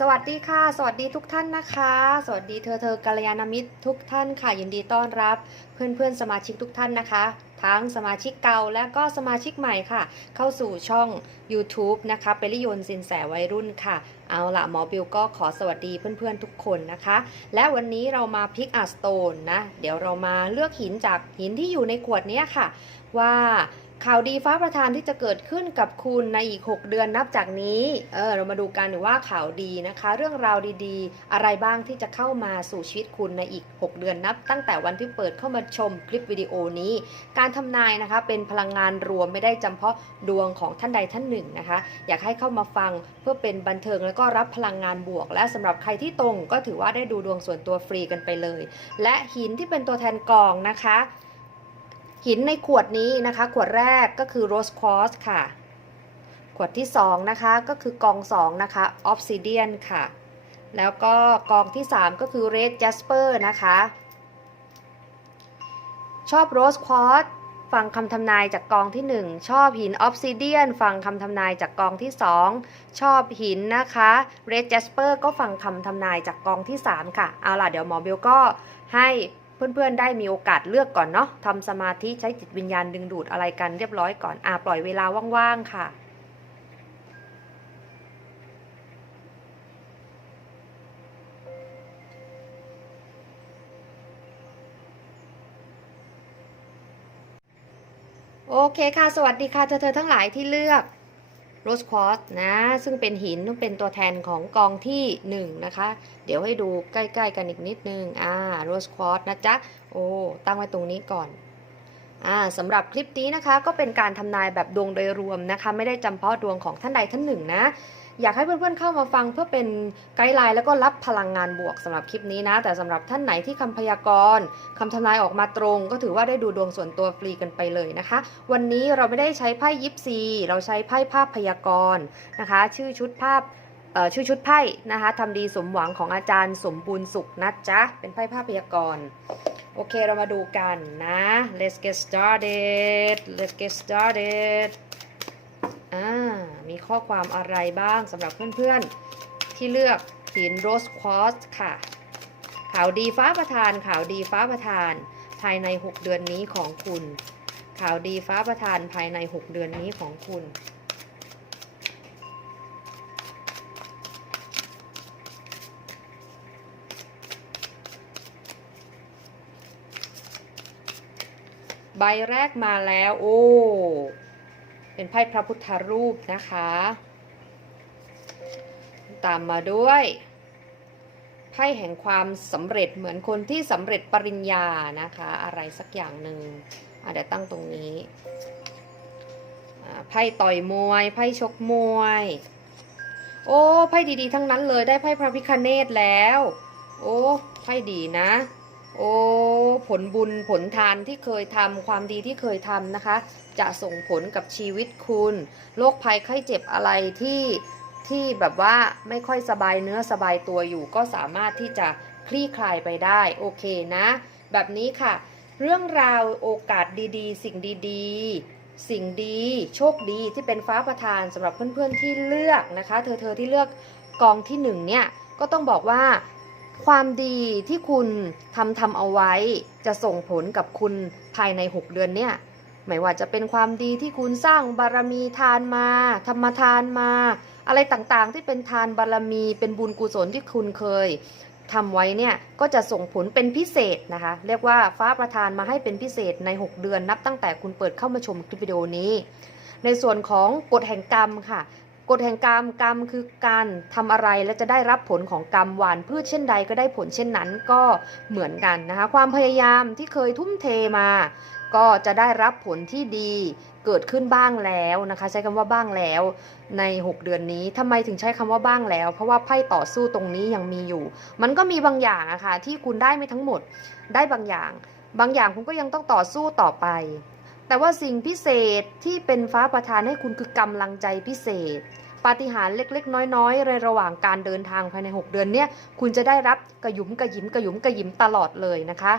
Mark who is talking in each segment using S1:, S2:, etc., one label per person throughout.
S1: สวัสดีค่ะ สวัสดีทุกท่านนะคะ สวัสดีเธอเธอกัลยาณมิตรทุกท่านค่ะ ยินดีต้อนรับ เพื่อนเพื่อนสมาชิกทุกท่านนะคะ ทั้งสมาชิกเก่าและก็สมาชิกใหม่ค่ะ เข้าสู่ช่อง YouTube นะคะเปริยนสินแสวัยรุ่นค่ะ เอาละหมอบิวก็ขอสวัสดีเพื่อนๆทุกคนนะคะ และวันนี้เรามาพิกอาสโตนนะ เดี๋ยวเรามาเลือกหินจากหินที่อยู่ในขวดนี้ค่ะ ว่า ข่าวดีฟ้าประทานที่จะเกิดขึ้นกับคุณในอีก 6 เดือนนับจากนี้ เออเรามาดูกันว่าข่าวดีนะคะ เรื่องราวดีๆ อะไรบ้างที่จะเข้ามาสู่ชีวิตคุณในอีก 6 เดือนนับ ตั้งแต่วันที่เปิดเข้ามาชมคลิปวิดีโอนี้ การทำนายนะคะเป็นพลังงานรวมไม่ได้จำเพาะดวงของท่านใดท่านหนึ่งนะคะ อยากให้เข้ามาฟังเพื่อเป็นบันเทิงแล้วก็รับพลังงานบวก และสำหรับใครที่ตรงก็ถือว่าได้ดูดวงส่วนตัวฟรีกันไปเลย และหินที่เป็นตัวแทนกองนะคะ หินในขวดนี้นะคะ ขวดแรกก็คือ Rose Quartz ค่ะ ขวดที่ 2 นะคะ ก็คือกอง 2 นะคะ Obsidian ค่ะ แล้วก็กองที่ 3 ก็คือ Red Jasper นะคะ ชอบ Rose Quartz ฟังคำทำนายจากกองที่ 1 ชอบหิน Obsidian ฟังคำทำนายจากกองที่ 2 ชอบหินนะคะ Red Jasper ก็ฟังคำทำนายจากกองที่ 3 ค่ะ เอาล่ะเดี๋ยวหมอเบลก็ให้ เพื่อนๆ ได้มีโอกาสเลือกก่อนเนาะทำสมาธิใช้จิตวิญญาณดึงดูดอะไรกันเรียบร้อยก่อนอ่าปล่อยเวลาว่างๆค่ะโอเคค่ะ สวัสดีค่ะเธอเธอทั้งหลายที่เลือก โรสควอตนะ ซึ่งเป็นหินต้องเป็นตัวแทนของกองที่1นะคะ เดี๋ยวให้ดูใกล้ๆกันอีกนิดนึง อ่าโรสควอตนะจ๊ะ โอ้ ตั้งไว้ตรงนี้ก่อนอ่าสำหรับคลิปนี้นะคะก็เป็นการทำนายแบบดวงโดยรวมนะคะ ไม่ได้จำเพาะดวงของท่านใดท่านหนึ่งนะ อยากให้เพื่อนๆเข้ามาฟังเพื่อเป็นไกด์ไลน์แล้วก็รับพลังงานบวกสำหรับคลิปนี้นะ แต่สำหรับท่านไหนที่คำพยากรณ์คำทำนายออกมาตรง ก็ถือว่าได้ดูดวงส่วนตัวฟรีกันไปเลยนะคะ วันนี้เราไม่ได้ใช้ไพ่ยิปซี เราใช้ไพ่ภาพพยากรณ์นะคะ ชื่อชุดภาพชื่อชุดไพ่นะคะทำดีสมหวังของอาจารย์สมบูรณ์สุขนะจ๊ะ เป็นไพ่ภาพพยากรณ์โอเค เรามาดูกันนะ let's get started let's get started มีข้อความอะไรบ้างสำหรับเพื่อนๆ ที่เลือกหินโรสควอตค่ะ ข่าวดีฟ้าประทาน ข่าวดีฟ้าประทาน ภายใน 6 เดือนนี้ของคุณ ข่าวดีฟ้าประทานภายใน 6 เดือนนี้ของคุณใบแรกมาแล้ว โอ้ เป็นไพ่พระพุทธรูปนะคะ ตามมาด้วยไพ่แห่งความสำเร็จเหมือนคนที่สำเร็จปริญญานะคะ อะไรสักอย่างหนึ่งอะเดี๋ยวตั้งตรงนี้ไพ่ต่อยมวยไพ่ชกมวย โอ้ไพ่ดีๆ ทั้งนั้นเลยได้ไพ่พระพิคเนตแล้ว โอ้ไพ่ดีนะ โอ้ผลบุญผลทานที่เคยทำความดีที่เคยทำนะคะ จะส่งผลกับชีวิตคุณโรคภัยไข้เจ็บอะไรที่ที่แบบว่าไม่ค่อยสบายเนื้อสบายตัวอยู่ ก็สามารถที่จะคลี่คลายไปได้โอเคนะ แบบนี้ค่ะ เรื่องราวโอกาสดีๆ สิ่งดีๆ สิ่งดีโชคดีที่เป็นฟ้าประทานสำหรับเพื่อนๆที่เลือกนะคะ เธอๆที่เลือกกองที่หนึ่งเนี่ยก็ต้องบอกว่า ความดีที่คุณทำทำเอาไว้จะส่งผลกับคุณภายใน 6 เดือนเนี่ยไม่ว่าจะเป็นความดีที่คุณสร้างบารมีทานมา ธรรมทานมา อะไรต่างๆที่เป็นทานบารมี เป็นบุญกุศลที่คุณเคยทำไว้เนี่ยก็จะส่งผลเป็นพิเศษนะคะ เรียกว่าฟ้าประทานมาให้เป็นพิเศษใน 6 เดือนนับตั้งแต่คุณเปิดเข้ามาชมคลิปวิดีโอนี้ ในส่วนของกฎแห่งกรรมค่ะ กฎแห่งกรรมกรรมคือการทำอะไรและจะได้รับผลของกรรมหวานพืชเช่นใดก็ได้ผลเช่นนั้นก็เหมือนกันนะคะความพยายามที่เคยทุ่มเทมา ก็จะได้รับผลที่ดีเกิดขึ้นบ้างแล้วนะคะใช้คำว่าบ้างแล้วใน 6 เดือนนี้ทำไมถึงใช้คำว่าบ้างแล้ว เพราะว่าไพ่ต่อสู้ตรงนี้ยังมีอยู่ มันก็มีบางอย่างอะคะ่ะที่คุณได้ไม่ทั้งหมดได้บางอย่าง บางอย่างคุณก็ยังต้องต่อสู้ต่อไป แต่ว่าสิ่งพิเศษที่เป็นฟ้าประทานให้คุณคือกำลังใจพิเศษ ปาฏิหาริย์เล็ก ๆ น้อยๆในระหว่างการเดินทางภายใน 6 เดือนเนี่ยคุณจะได้รับกระยุมกระยิมกระยุมกระยิมตลอดเลยนะคะ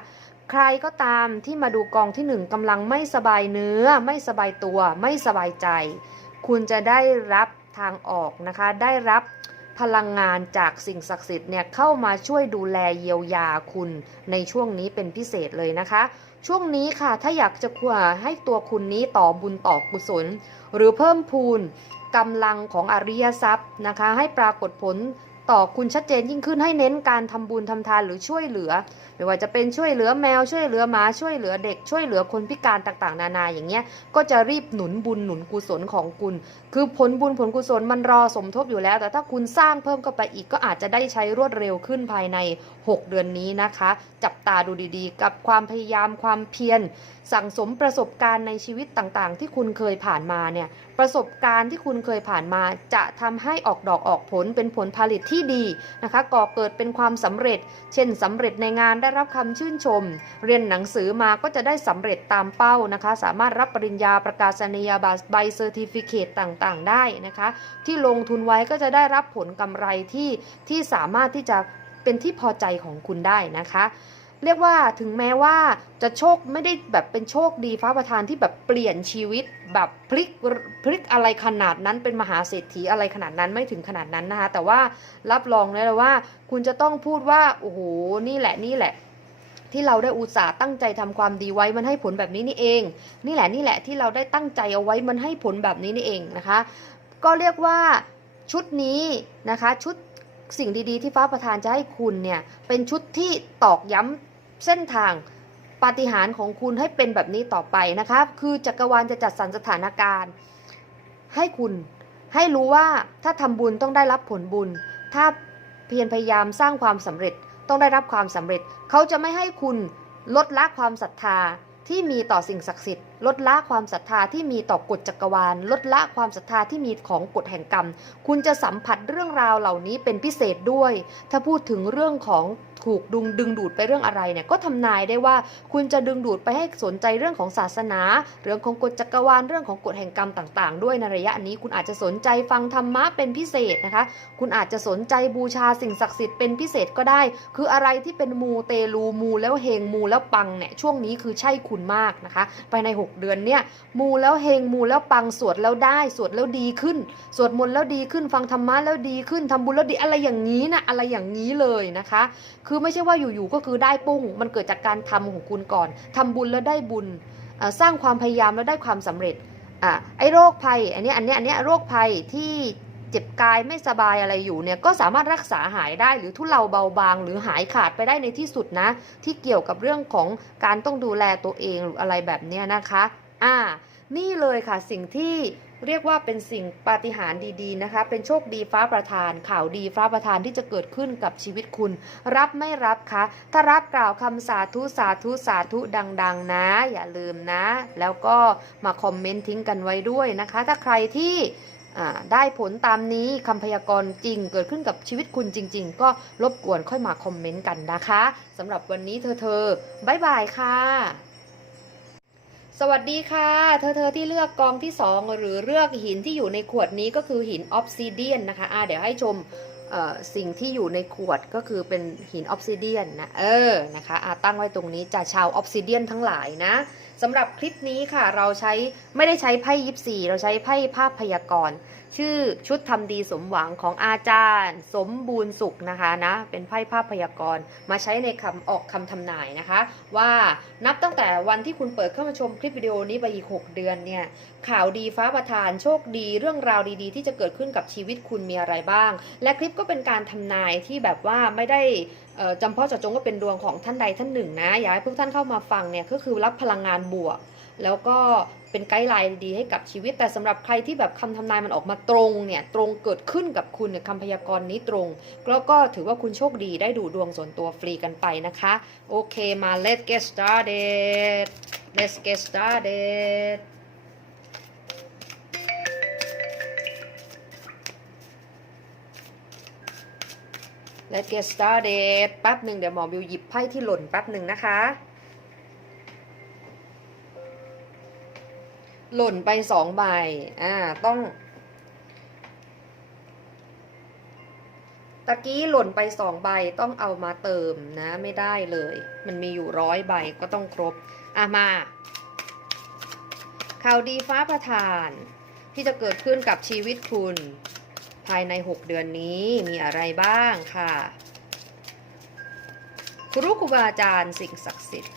S1: ใครก็ตามที่มาดูกองที่หนึ่งกำลังไม่สบายเนื้อ ไม่สบายตัว ไม่สบายใจ คุณจะได้รับทางออกนะคะ ได้รับพลังงานจากสิ่งศักดิ์สิทธิ์เนี่ยเข้ามาช่วยดูแลเยียวยาคุณในช่วงนี้เป็นพิเศษเลยนะคะ ช่วงนี้ค่ะ ถ้าอยากจะขวาให้ตัวคุณนี้ต่อบุญต่อกุศล หรือเพิ่มพูนกำลังของอริยทรัพย์นะคะ ให้ปรากฏผล ต่อคุณชัดเจนยิ่งขึ้นให้เน้นการทำบุญทำทานหรือช่วยเหลือ ไม่ว่าจะเป็นช่วยเหลือแมวช่วยเหลือหมาช่วยเหลือเด็กช่วยเหลือคนพิการต่างๆ นานาอย่างเงี้ยก็จะรีบหนุนบุญหนุนกุศลของคุณ คือผลบุญผลกุศลมันรอสมทบอยู่แล้ว แต่ถ้าคุณสร้างเพิ่มเข้าไปอีกก็อาจจะได้ใช้รวดเร็วขึ้นภายใน 6 เดือนนี้นะคะ จับตาดูดีๆ กับความพยายามความเพียร สั่งสมประสบการณ์ในชีวิตต่างๆ ที่คุณเคยผ่านมาเนี่ยประสบการณ์ที่คุณเคยผ่านมา จะทำให้ออกดอกออกผลเป็นผลผลิตที่ดีนะคะก่อเกิดเป็นความสำเร็จ เช่นสำเร็จในงานได้รับคำชื่นชม เรียนหนังสือมาก็จะได้สำเร็จตามเป้านะคะ สามารถรับปริญญาประกาศนียบัตรใบเซอร์ติฟิเคตต่างๆ ได้นะคะ ที่ลงทุนไว้ก็จะได้รับผลกำไรที่ที่สามารถที่จะเป็นที่พอใจของคุณได้นะคะ เรียกว่าถึงแม้ว่าจะโชคไม่ได้แบบเป็นโชคดีฟ้าประทานที่แบบเปลี่ยนชีวิต แบบพลิกพลิกอะไรขนาดนั้นเป็นมหาเศรษฐีอะไรขนาดนั้นไม่ถึงขนาดนั้นนะคะแต่ว่ารับรองได้เลยว่า คุณจะต้องพูดว่าโอ้โหนี่แหละนี่แหละที่เราได้อุตส่าห์ตั้งใจทำความดีไว้มันให้ผลแบบนี้นี่เอง นี่แหละนี่แหละที่เราได้ตั้งใจเอาไว้มันให้ผลแบบนี้นี่เองนะคะ ก็เรียกว่าชุดนี้นะคะชุดสิ่งดีๆที่ฟ้าประทานจะให้คุณเนี่ยเป็นชุดที่ตอกย้ำ เส้นทางปาฏิหาริย์ของคุณให้เป็นแบบนี้ต่อไปนะคะ คือจักรวาลจะจัดสรรสถานการณ์ ให้คุณให้รู้ว่าถ้าทำบุญต้องได้รับผลบุญ ถ้าเพียรพยายามสร้างความสำเร็จต้องได้รับความสำเร็จ เขาจะไม่ให้คุณลดละความศรัทธาที่มีต่อสิ่งศักดิ์สิทธิ์ลดละความศรัทธาที่มีต่อกฎจักรวาล ลดละความศรัทธาที่มีของกฎแห่งกรรม คุณจะสัมผัสเรื่องราวเหล่านี้เป็นพิเศษด้วย ถ้าพูดถึงเรื่องของถูกดึงดึงดูดไปเรื่องอะไรเนี่ยก็ทำนายได้ว่า คุณจะดึงดูดไปให้สนใจเรื่องของศาสนา เรื่องของกฎจักรวาลเรื่องของกฎแห่งกรรมต่าง ๆ ด้วยในระยะนี้คุณอาจจะสนใจฟังธรรมะเป็นพิเศษนะคะ คุณอาจจะสนใจบูชาสิ่งศักดิ์สิทธิ์เป็นพิเศษก็ได้ คืออะไรที่เป็นมูเตลูมูแล้วเฮงมูแล้วปังเนี่ยช่วงนี้คือใช่คุณมากนะคะภายใน6เดือนเนี่ยมูแล้วเฮงมูแล้วปังสวดแล้วได้สวดแล้วดีขึ้น สวดมนต์แล้วดีขึ้นฟังธรรมะแล้วดีขึ้นทำบุญแล้วดีอะไรอย่างนี้นะอะไรอย่างนี้เลยนะคะ คือไม่ใช่ว่าอยู่ๆก็คือได้ปุ้ง มันเกิดจากการทำของคุณก่อนทำบุญแล้วได้บุญสร้างความพยายามแล้วได้ความสำเร็จอะไอ้โรคภัยอันนี้อันนี้อันนี้โรคภัยที่ เจ็บกายไม่สบายอะไรอยู่เนี่ยก็สามารถรักษาหายได้หรือทุเลาเบาบาง หรือหายขาดไปได้ในที่สุดนะ ที่เกี่ยวกับเรื่องของการต้องดูแลตัวเองหรืออะไรแบบเนี้ยนะคะอ่านี่เลยค่ะสิ่งที่เรียกว่าเป็นสิ่งปาฏิหาริย์ดีๆนะคะ เป็นโชคดีฟ้าประทาน ข่าวดีฟ้าประทานที่จะเกิดขึ้นกับชีวิตคุณ รับไม่รับคะ ถ้ารับกล่าวคำสาธุสาธุสาธุดัง ๆ นะ อย่าลืมนะ แล้วก็มาคอมเมนต์ทิ้งกันไว้ด้วยนะคะ ถ้าใครที่ ได้ผลตามนี้คำพยากรณ์จริง เกิดขึ้นกับชีวิตคุณจริง ๆ ก็รบกวนค่อยมาคอมเมนต์กันนะคะสำหรับวันนี้เธอเธอๆบ๊ายบายค่ะ สวัสดีค่ะ เธอเธอที่เลือกกองที่ 2 หรือเลือกหินที่อยู่ในขวดนี้ก็คือหินออฟซิเดียนนะคะอ่าเดี๋ยวให้ชม สิ่งที่อยู่ในขวดก็คือเป็นหินออฟซิเดียนนะเออนะคะอาตั้งไว้ตรงนี้จะชาวออฟซิเดียนทั้งหลายนะสำหรับคลิปนี้ค่ะเราใช้ไม่ได้ใช้ไพ่ยิปซีเราใช้ไพ่ภาพพยากรณ์ชื่อชุดทำดีสมหวังของอาจารย์ สมบูรณ์สุขนะคะนะเป็นไพ่ภาพพยากรณ์มาใช้ในคำออกคำทำนายนะคะ ว่านับตั้งแต่วันที่คุณเปิดเข้ามาชมคลิปวิดีโอนี้ไปอีก 6 เดือนเนี่ยข่าวดีฟ้าประทานโชคดีเรื่องราวดีๆ ที่จะเกิดขึ้นกับชีวิตคุณมีอะไรบ้าง และคลิปก็เป็นการทำนายที่แบบว่าไม่ได้จำเพาะเจาะจงว่าเป็นดวงของท่านใดท่านหนึ่งนะอยากให้พวกท่านเข้ามาฟังเนี่ยก็คือรับพลังงานบวก แล้วก็ เป็นไกด์ไลน์ดีให้กับชีวิต แต่สำหรับใครที่แบบคำทำนายมันออกมาตรงเนี่ยตรงเกิดขึ้นกับคุณเนี่ยคำพยากรณ์นี้ตรง แล้วก็ถือว่าคุณโชคดีได้ดูดวงส่วนตัวฟรีกันไปนะคะ โอเคมา let's get started let's get started let's get started แป๊บหนึ่งเดี๋ยวหมอบิวหยิบไพ่ที่หล่นแป๊บหนึ่งนะคะ หล่นไปสองใบ อ่า ต้อง ตะกี้หล่นไปสองใบต้องเอามาเติมนะ ไม่ได้เลย มันมีอยู่ร้อยใบก็ต้องครบ อะมา ข่าวดีฟ้าประทาน ที่จะเกิดขึ้นกับชีวิตคุณ ภายใน 6 เดือนนี้มีอะไรบ้างค่ะครูครูบาอาจารย์สิ่งศักดิ์สิทธิ์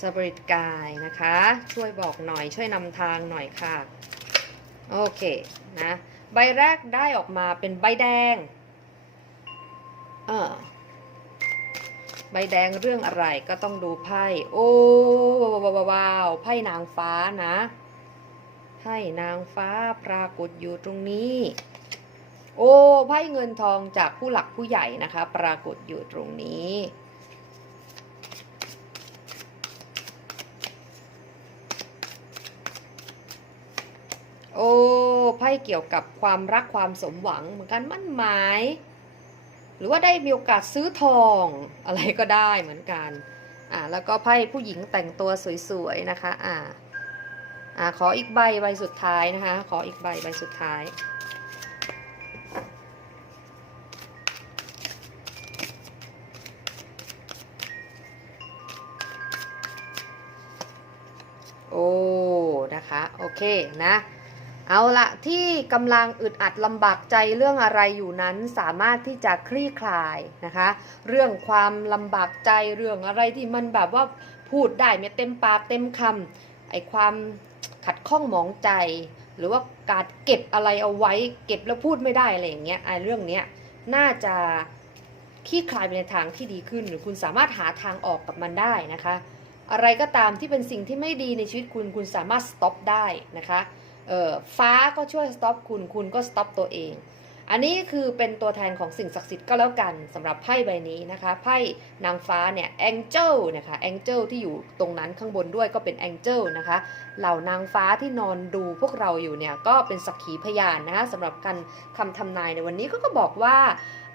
S1: สบริตกายนะคะ ช่วยบอกหน่อยช่วยนำทางหน่อยค่ะ โอเคนะใบแรกได้ออกมาเป็นใบแดงเออใบแดงเรื่องอะไรก็ต้องดูไพ่โอ้ว้าวไพ่นางฟ้านะไพ่นางฟ้าปรากฏอยู่ตรงนี้ โอ้ไพ่เงินทองจากผู้หลักผู้ใหญ่นะคะ ปรากฏอยู่ตรงนี้ โอ้ไพ่เกี่ยวกับความรักความสมหวังเหมือนกันมั่นหมาย หรือว่าได้มีโอกาสซื้อทองอะไรก็ได้เหมือนกันอ่าแล้วก็ไพ่ผู้หญิงแต่งตัวสวยๆนะคะอ่าอ่าขออีกใบใบสุดท้ายนะคะ ขออีกใบใบสุดท้ายโอ้นะคะ โอเคนะ เอาละที่กำลังอึดอัดลำบากใจเรื่องอะไรอยู่นั้นสามารถที่จะคลี่คลายนะคะ เรื่องความลำบากใจเรื่องอะไรที่มันแบบว่าพูดได้ไม่เต็มปากเต็มคำไอความขัดข้องหมองใจ หรือว่าการเก็บอะไรเอาไว้ เก็บแล้วพูดไม่ได้อะไรอย่างเงี้ยไอเรื่องเนี้ยน่าจะคลี่คลายไปในทางที่ดีขึ้น หรือคุณสามารถหาทางออกกับมันได้นะคะ อะไรก็ตามที่เป็นสิ่งที่ไม่ดีในชีวิตคุณคุณสามารถสต็อปได้นะคะ ฟ้าก็ช่วยสต็อปคุณ คุณก็สต็อปตัวเอง อันนี้คือเป็นตัวแทนของสิ่งศักดิ์สิทธิ์ก็แล้วกันสำหรับไพ่ใบนี้นะคะไพ่นางฟ้าเนี่ยแองเจิลนะคะแองเจิลที่อยู่ตรงนั้นข้างบนด้วยก็เป็นแองเจิลนะคะเหล่านางฟ้าที่นอนดูพวกเราอยู่เนี่ยก็เป็นสักขีพยานนะคะสำหรับการคำทำนายในวันนี้ก็ก็บอกว่า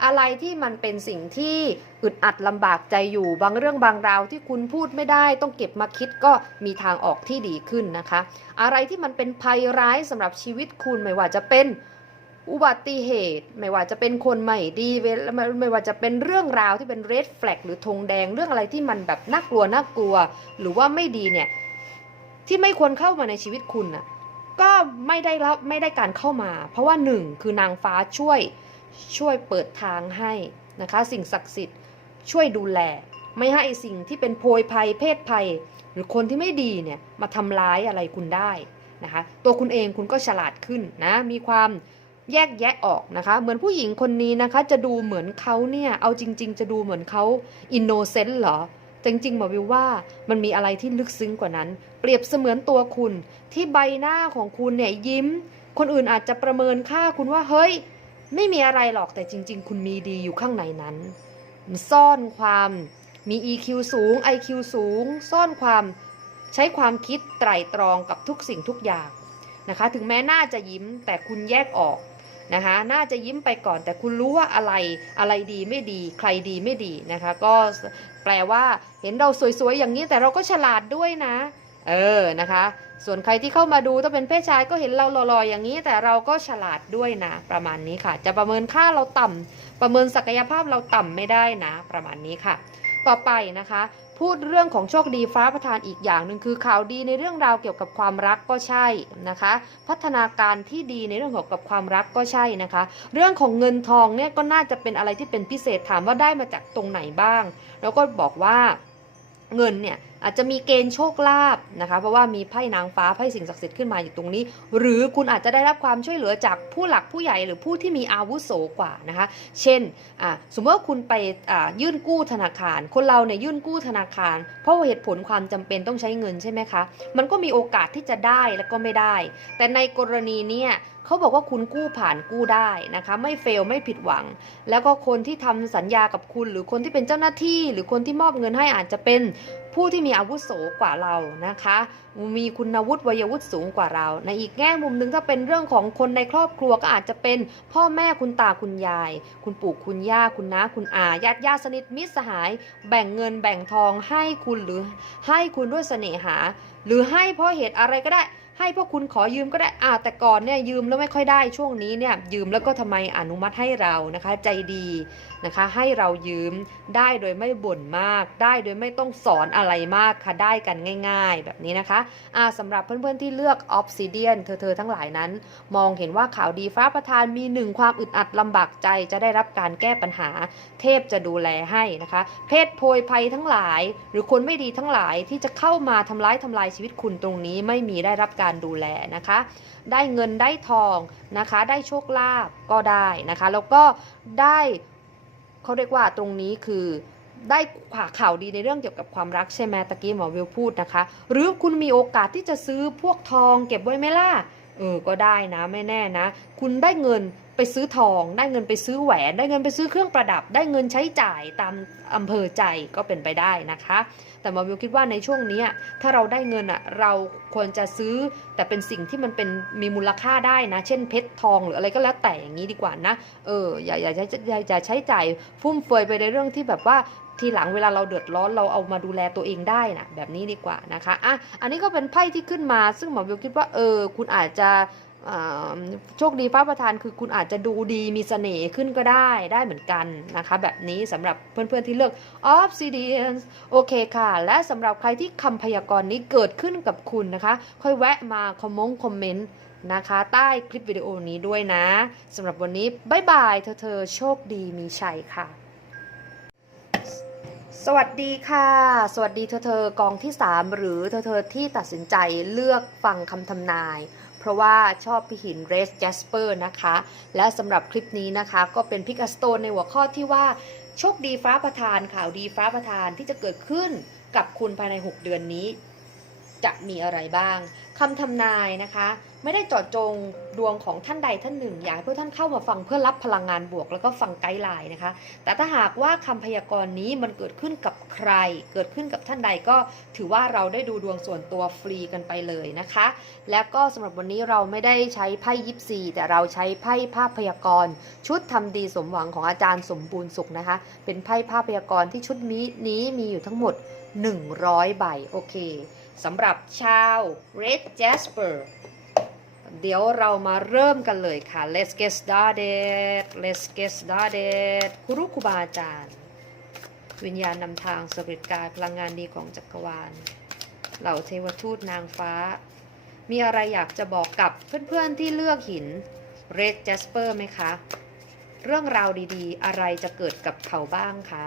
S1: อะไรที่มันเป็นสิ่งที่อึดอัดลำบากใจอยู่ บางเรื่องบางราวที่คุณพูดไม่ได้ ต้องเก็บมาคิดก็มีทางออกที่ดีขึ้นนะคะ อะไรที่มันเป็นภัยร้ายสำหรับชีวิตคุณไม่ว่าจะเป็นอุบัติเหตุ ไม่ว่าจะเป็นคนใหม่ดีเวลไม่ไม่ว่าจะเป็นเรื่องราวที่เป็น red flag หรือธงแดงเรื่องอะไรที่มันแบบน่ากลัวน่ากลัว หรือว่าไม่ดีเนี่ยที่ไม่ควรเข้ามาในชีวิตคุณน่ะก็ไม่ได้รับไม่ได้การเข้ามา เพราะว่าหนึ่งคือนางฟ้าช่วย ช่วยเปิดทางให้นะคะ สิ่งศักดิ์สิทธิ์ช่วยดูแล ไม่ให้สิ่งที่เป็นโพยภัย เพศภัย หรือคนที่ไม่ดีเนี่ยมาทำร้ายอะไรคุณได้นะคะ ตัวคุณเองคุณก็ฉลาดขึ้นนะ มีความแยกแยะออกนะคะ เหมือนผู้หญิงคนนี้นะคะ จะดูเหมือนเขาเนี่ย เอาจริง ๆ จะดูเหมือนเขาอินโนเซนต์เหรอจริงๆบอกวิวว่ามันมีอะไรที่ลึกซึ้งกว่านั้น เปรียบเสมือนตัวคุณ ที่ใบหน้าของคุณเนี่ยยิ้ม คนอื่นอาจจะประเมินค่าคุณว่าเฮ้ย ไม่มีอะไรหรอกแต่จริง ๆ คุณมีดีอยู่ข้างในนั้นมันซ่อนความมี EQ สูง IQ สูง ซ่อนความใช้ความคิดไตร่ตรองกับทุกสิ่งทุกอย่างนะคะ ถึงแม้หน้าจะยิ้มแต่คุณแยกออกนะคะน่าจะยิ้มไปก่อน แต่คุณรู้ว่าอะไรอะไรดีไม่ดี ใครดีไม่ดีนะคะ ก็แปลว่าเห็นเราสวยๆอย่างนี้แต่เราก็ฉลาดด้วยนะ เออนะคะ ส่วนใครที่เข้ามาดูต้องเป็นเพศชายก็เห็นเราหล่อๆอย่างนี้ แต่เราก็ฉลาดด้วยนะ ประมาณนี้ค่ะ จะประเมินค่าเราต่ำประเมินศักยภาพเราต่ำไม่ได้นะ ประมาณนี้ค่ะ ต่อไปนะคะ พูดเรื่องของโชคดีฟ้าประทานอีกอย่างหนึ่งคือข่าวดีในเรื่องราวเกี่ยวกับความรักก็ใช่นะคะ พัฒนาการที่ดีในเรื่องของกับความรักก็ใช่นะคะ เรื่องของเงินทองเนี่ยก็น่าจะเป็นอะไรที่เป็นพิเศษถามว่าได้มาจากตรงไหนบ้าง แล้วก็บอกว่าเงินเนี่ย อาจจะมีเกณฑ์โชคลาภนะคะ เพราะว่ามีไพ่นางฟ้าไพ่สิ่งศักดิ์สิทธิ์ขึ้นมาอยู่ตรงนี้ หรือคุณอาจจะได้รับความช่วยเหลือจากผู้หลักผู้ใหญ่หรือผู้ที่มีอาวุโสกว่านะคะ เช่นสมมติว่าคุณไปยื่นกู้ธนาคาร คนเราเนี่ยยื่นกู้ธนาคาร เพราะาเหตุผลความจำเป็นต้องใช้เงินใช่ไหมคะ มันก็มีโอกาสที่จะได้และก็ไม่ได้ แต่ในกรณีเนี้ยเขาบอกว่าคุณกู้ผ่านกู้ได้นะคะ ไม่เฟลไม่ผิดหวัง แล้วก็คนที่ทำสัญญากับคุณ หรือคนที่เป็นเจ้าหน้าที่ หรือคนที่มอบเงินให้อาจจะเป็น ผู้ที่มีอาวุโสกว่าเรานะคะ มีคุณวุฒิวัยวุฒิสูงกว่าเรา ในอีกแง่มุมหนึ่งถ้าเป็นเรื่องของคนในครอบครัวก็อาจจะเป็นพ่อแม่คุณตาคุณยาย คุณปู่คุณย่าคุณน้าคุณอาญาติญาติสนิทมิตรสหาย แบ่งเงินแบ่งทองให้คุณหรือให้คุณด้วยเสน่หา หรือให้เพราะเหตุอะไรก็ได้ให้พวกคุณขอยืมก็ได้อ่าแต่ก่อนเนี่ยยืมแล้วไม่ค่อยได้ช่วงนี้เนี่ยยืมแล้วก็ทำไมอนุมัติให้เรานะคะ ใจดี นะคะ ให้เรายืมได้โดยไม่บ่นมาก ได้โดยไม่ต้องสอนอะไรมากค่ะได้กันง่าย ๆ แบบนี้นะคะอ่าสำหรับเพื่อนๆที่เลือกออฟซิเดียนเธอๆทั้งหลายนั้น มองเห็นว่าข่าวดีฟ้าประทานมีหนึ่งความอึดอัดลำบากใจจะได้รับการแก้ปัญหา เทพจะดูแลให้นะคะ เพศโพยภัยทั้งหลาย หรือคนไม่ดีทั้งหลายที่จะเข้ามาทำร้ายทำลายชีวิตคุณตรงนี้ไม่มีได้รับการดูแลนะคะ ได้เงินได้ทองนะคะ ได้โชคลาภก็ได้นะคะ แล้วก็ได้ เขาเรียกว่าตรงนี้คือได้ข่าวดีในเรื่องเกี่ยวกับความรักใช่ไหมตะกี้หมอวิวพูดนะคะ หรือคุณมีโอกาสที่จะซื้อพวกทองเก็บไว้ไหมล่ะเออก็ได้นะไม่แน่นะ คุณได้เงิน ไปซื้อทอง ได้เงินไปซื้อแหวน ได้เงินไปซื้อเครื่องประดับ ได้เงินใช้จ่ายตามอำเภอใจก็เป็นไปได้นะคะ แต่หมาวิวคิดว่าในช่วงนี้ถ้าเราได้เงินอะเราควรจะซื้อแต่เป็นสิ่งที่มันเป็นมีมูลค่าได้นะ เช่นเพชรทองหรืออะไรก็แล้วแต่อย่างนี้ดีกว่านะ เอออย่าอย่าใช้อย่าอย่าใช้จ่ายฟุ่มเฟือยไปในเรื่องที่แบบว่าทีหลังเวลาเราเดือดร้อนเราเอามาดูแลตัวเองได้นะแบบนี้ดีกว่านะคะอะอันนี้ก็เป็นไพ่ที่ขึ้นมา ซึ่งหมอวิวคิดว่าเออคุณอาจจะ โชคดีฟ้าประทานคือคุณอาจจะดูดีมีเสน่ห์ขึ้นก็ได้ได้เหมือนกันนะคะ แบบนี้สำหรับเพื่อนๆที่เลือก Obsidian โอเคค่ะ และสำหรับใครที่คำพยากรณ์นี้เกิดขึ้นกับคุณนะคะ ค่อยแวะมาคอมมงคอมเมนต์นะคะ ใต้คลิปวิดีโอนี้ด้วยนะสำหรับวันนี้บ๊ายบายเธอเธอโชคดีมีชัยค่ะสวัสดีค่ะ สวัสดีเธอเธอกองที่ 3 หรือเธอเธอที่ตัดสินใจเลือกฟังคำทำนาย เพราะว่าชอบพี่หินเรสแจสเปอร์นะคะ และสำหรับคลิปนี้นะคะ ก็เป็นพิกัสโตนในหัวข้อที่ว่าโชคดีฟ้าประทานข่าวดีฟ้าประทานที่จะเกิดขึ้นกับคุณภายใน 6 เดือนนี้ จะมีอะไรบ้างคำทำนายนะคะ ไม่ได้เจาะจงดวงของท่านใดท่านหนึ่ง อยากให้เพื่อท่านเข้ามาฟังเพื่อรับพลังงานบวก แล้วก็ฟังไกด์ไลน์นะคะ แต่ถ้าหากว่าคำพยากรณ์นี้มันเกิดขึ้นกับใคร เกิดขึ้นกับท่านใดก็ถือว่าเราได้ดูดวงส่วนตัวฟรีกันไปเลยนะคะ แล้วก็สำหรับวันนี้เราไม่ได้ใช้ไพ่ยิปซีแต่เราใช้ไพ่ภาพพยากรณ์ ชุดทำดีสมหวังของอาจารย์สมบูรณ์สุขนะคะ เป็นไพ่ภาพพยากรณ์ที่ชุดนี้นี้มีอยู่ทั้งหมด 100 ใบโอเคสำหรับชาว Red Jasper เดี๋ยวเรามาเริ่มกันเลยค่ะ let's get started let's get started ครูรุครูบาอาจารย์ วิญญาณนำทางสปิริตกายพลังงานดีของจักรวาล เหล่าเทวทูตนางฟ้า มีอะไรอยากจะบอกกับเพื่อนๆที่เลือกหิน Red Jasper ไหมคะ เรื่องราวดีๆ อะไรจะเกิดกับเขาบ้างคะ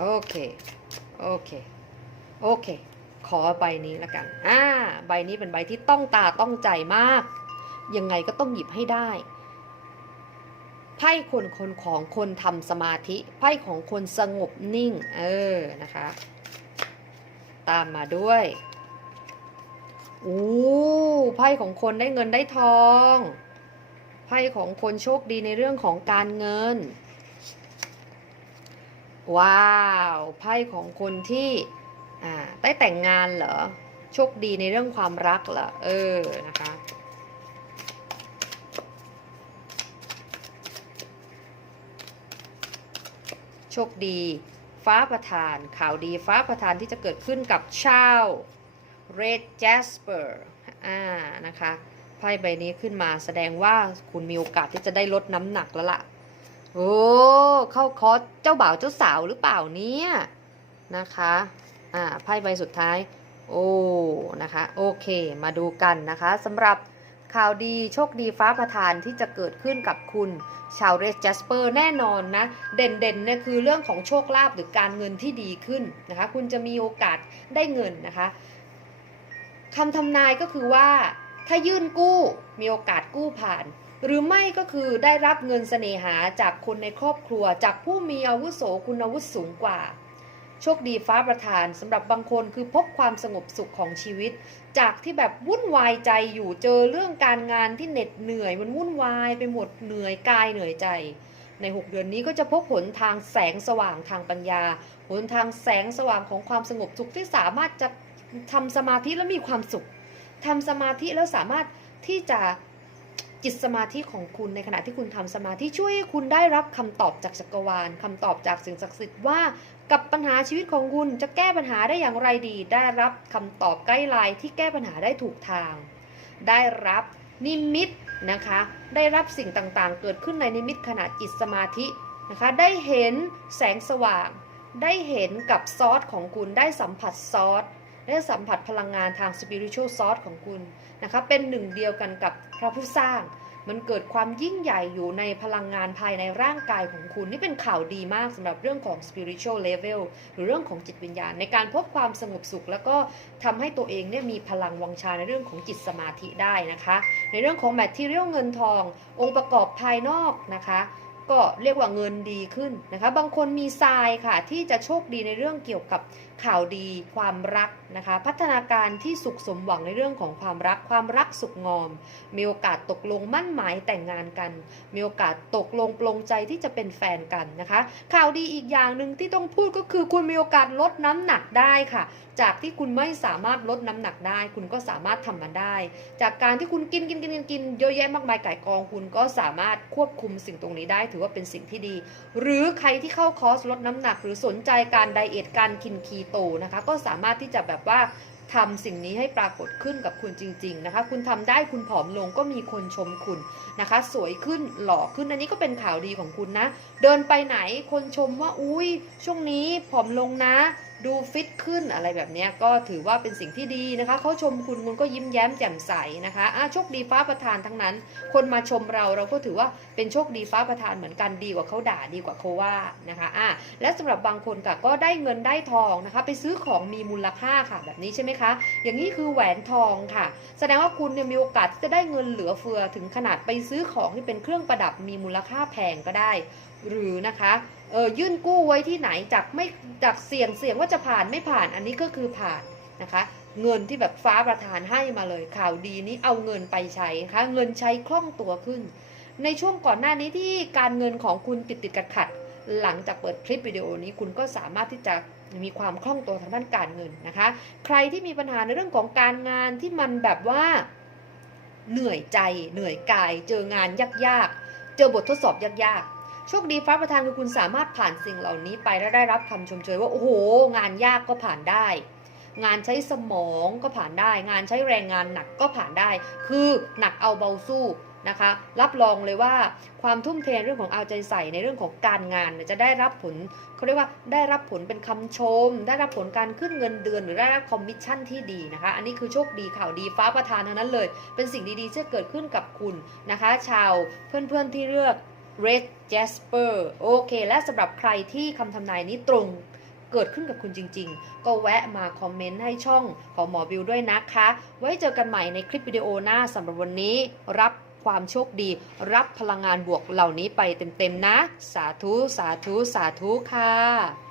S1: โอเค โอเค โอเค ขอใบนี้ละกัน อ่า ใบนี้เป็นใบที่ต้องตาต้องใจมาก ยังไงก็ต้องหยิบให้ได้ ไพ่คนคนของคนทำสมาธิ ไพ่ของคนสงบนิ่ง เออ นะคะ ตามมาด้วยอู้ไพ่ของคนได้เงินได้ทอง ไพ่ของคนโชคดีในเรื่องของการเงิน ว้าวไพ่ของคนที่ได้แต่งงานเหรอโชคดีในเรื่องความรักเหรอเออนะคะโชคดี ฟ้าประทานข่าวดีฟ้าประทานที่จะเกิดขึ้นกับชาว Red Jasper อ่านะคะไพ่ใบนี้ขึ้นมาแสดงว่าคุณมีโอกาสที่จะได้ลดน้ำหนักแล้วล่ะ โอ้เข้าคอร์สเจ้าบ่าวเจ้าสาวหรือเปล่าเนี่ยนะคะอ่าไพ่ใบสุดท้าย โอ้นะคะโอเคมาดูกันนะคะสำหรับข่าวดีโชคดีฟ้าประทานที่จะเกิดขึ้นกับคุณชาวเรสจัสเปอร์แน่นอนนะ เด่นๆเนี่ยคือเรื่องของโชคลาภหรือการเงินที่ดีขึ้นนะคะ คุณจะมีโอกาสได้เงินนะคะคำทำนายก็คือว่าถ้ายื่นกู้มีโอกาสกู้ผ่าน หรือไม่ก็คือได้รับเงินเสน่หาจากคนในครอบครัว จากผู้มีอาวุโสคุณวุฒิสูงกว่า โชคดีฟ้าประทานสำหรับบางคนคือพบความสงบสุขของชีวิต จากที่แบบวุ่นวายใจอยู่เจอเรื่องการงานที่เหน็ดเหนื่อยมันวุ่นวายไปหมดเหนื่อยกายเหนื่อยใจ ใน 6 เดือนนี้ก็จะพบผลทางแสงสว่างทางปัญญาหนทางแสงสว่างของความสงบสุขที่สามารถจะทำสมาธิแล้วมีความสุขทำสมาธิแล้วสามารถที่จะ จิตสมาธิของคุณในขณะที่คุณทำสมาธิช่วยให้คุณได้รับคำตอบจากจักรวาลคำตอบจากสิ่งศักดิ์สิทธิ์ว่ากับปัญหาชีวิตของคุณจะแก้ปัญหาได้อย่างไรดี ได้รับคำตอบไกด์ไลน์ที่แก้ปัญหาได้ถูกทาง ได้รับนิมิตนะคะ ได้รับสิ่งต่างๆ เกิดขึ้นในนิมิตขณะจิตสมาธินะคะ ได้เห็นแสงสว่าง ได้เห็นกับซอสของคุณได้สัมผัสซอส ได้สัมผัสพลังงานทางสปิริต u a l ซอสของคุณนะคะเป็นหนึ่งเดียวกันกับพระผู้สร้าง มันเกิดความยิ่งใหญ่อยู่ในพลังงานภายในร่างกายของคุณ นี่เป็นข่าวดีมากสำหรับเรื่องของ spiritual level หรือเรื่องของจิตวิญญาณ ในการพบความสงบสุข แล้วก็ทำให้ตัวเองเนี่ยมีพลังวังชาในเรื่องของจิตสมาธิได้นะคะ ในเรื่องของ material เงินทอง องค์ประกอบภายนอกนะคะก็เรียกว่าเงินดีขึ้นนะคะ บางคนมีทรายค่ะที่จะโชคดีในเรื่องเกี่ยวกับ ข่าวดีความรักนะคะ พัฒนาการที่สุขสมหวังในเรื่องของความรัก ความรักสุขงอม มีโอกาสตกลงมั่นหมายแต่งงานกัน มีโอกาสตกลงปลงใจที่จะเป็นแฟนกันนะคะ ข่าวดีอีกอย่างหนึ่งที่ต้องพูดก็คือคุณมีโอกาสลดน้ำหนักได้ค่ะ จากที่คุณไม่สามารถลดน้ำหนักได้ คุณก็สามารถทำมันได้ จากการที่คุณกินกินกินกินกินเยอะแยะมากมายไก่กองคุณก็สามารถควบคุมสิ่งตรงนี้ได้ ถือว่าเป็นสิ่งที่ดี หรือใครที่เข้าคอร์สลดน้ำหนัก หรือสนใจการไดเอทการกินคีโตนะคะ ก็สามารถที่จะแบบว่าทำสิ่งนี้ให้ปรากฏขึ้นกับคุณจริง ๆนะคะ คุณทำได้คุณผอมลงก็มีคนชมคุณนะคะ สวยขึ้นหล่อขึ้นอันนี้ก็เป็นข่าวดีของคุณนะ เดินไปไหนคนชมว่าอุ้ยช่วงนี้ผอมลงนะ ดูฟิตขึ้นอะไรแบบนี้ก็ถือว่าเป็นสิ่งที่ดีนะคะเขาชมคุณคุณก็ยิ้มแย้มแจ่มใสนะคะอะโชคดีฟ้าประทานทั้งนั้น คนมาชมเราเราก็ถือว่าเป็นโชคดีฟ้าประทานเหมือนกันดีกว่าเขาด่าดีกว่าเขาว่านะคะอะและสำหรับบางคนค่ะก็ได้เงินได้ทองนะคะ ไปซื้อของมีมูลค่าค่ะแบบนี้ใช่ไหมคะ อย่างนี้คือแหวนทองค่ะ แสดงว่าคุณเนี่ยมีโอกาสที่จะได้เงินเหลือเฟือถึงขนาดไปซื้อของที่เป็นเครื่องประดับมีมูลค่าแพงก็ได้ หรือนะคะ เออยื่นกู้ไว้ที่ไหนจากไม่จากเสี่ยงเสี่ยงว่าจะผ่านไม่ผ่านอันนี้ก็คือผ่านนะคะ เงินที่แบบฟ้าประทานให้มาเลยข่าวดีนี้เอาเงินไปใช้นะคะเงินใช้คล่องตัวขึ้น ในช่วงก่อนหน้านี้ที่การเงินของคุณติดติดขัดขัดหลังจากเปิดคลิปวิดีโอนี้คุณก็สามารถที่จะมีความคล่องตัวทางด้านการเงินนะคะ ใครที่มีปัญหาในเรื่องของการงานที่มันแบบว่าเหนื่อยใจเหนื่อยกาย เจองานยากๆ เจอบททดสอบยากๆ โชคดีฟ้าประทานคือคุณสามารถผ่านสิ่งเหล่านี้ไปและได้รับคำชมเชยว่าโอ้โห งานยากก็ผ่านได้ งานใช้สมองก็ผ่านได้ งานใช้แรงงานหนักก็ผ่านได้ คือหนักเอาเบาสู้นะคะ รับรองเลยว่าความทุ่มเทเรื่องของเอาใจใส่ในเรื่องของการงานจะได้รับผลเขาเรียกว่าได้รับผลเป็นคำชม ได้รับผลการขึ้นเงินเดือนหรือได้รับคอมมิชชั่นที่ดีนะคะ อันนี้คือโชคดีข่าวดีฟ้าประทานทั้งนั้นเลย เป็นสิ่งดีๆที่เกิดขึ้นกับคุณนะคะ ชาวเพื่อนๆที่เลือก Red Jasper โอเค และสำหรับใครที่คำทำนายนี้ตรงเกิดขึ้นกับคุณจริง ๆ ก็แวะมาคอมเมนต์ให้ช่องของหมอบิวด้วยนะคะ ไว้เจอกันใหม่ในคลิปวิดีโอหน้าสำหรับวันนี้ รับความโชคดี รับพลังงานบวกเหล่านี้ไปเต็ม ๆ นะ สาธุ สาธุ สาธุค่ะ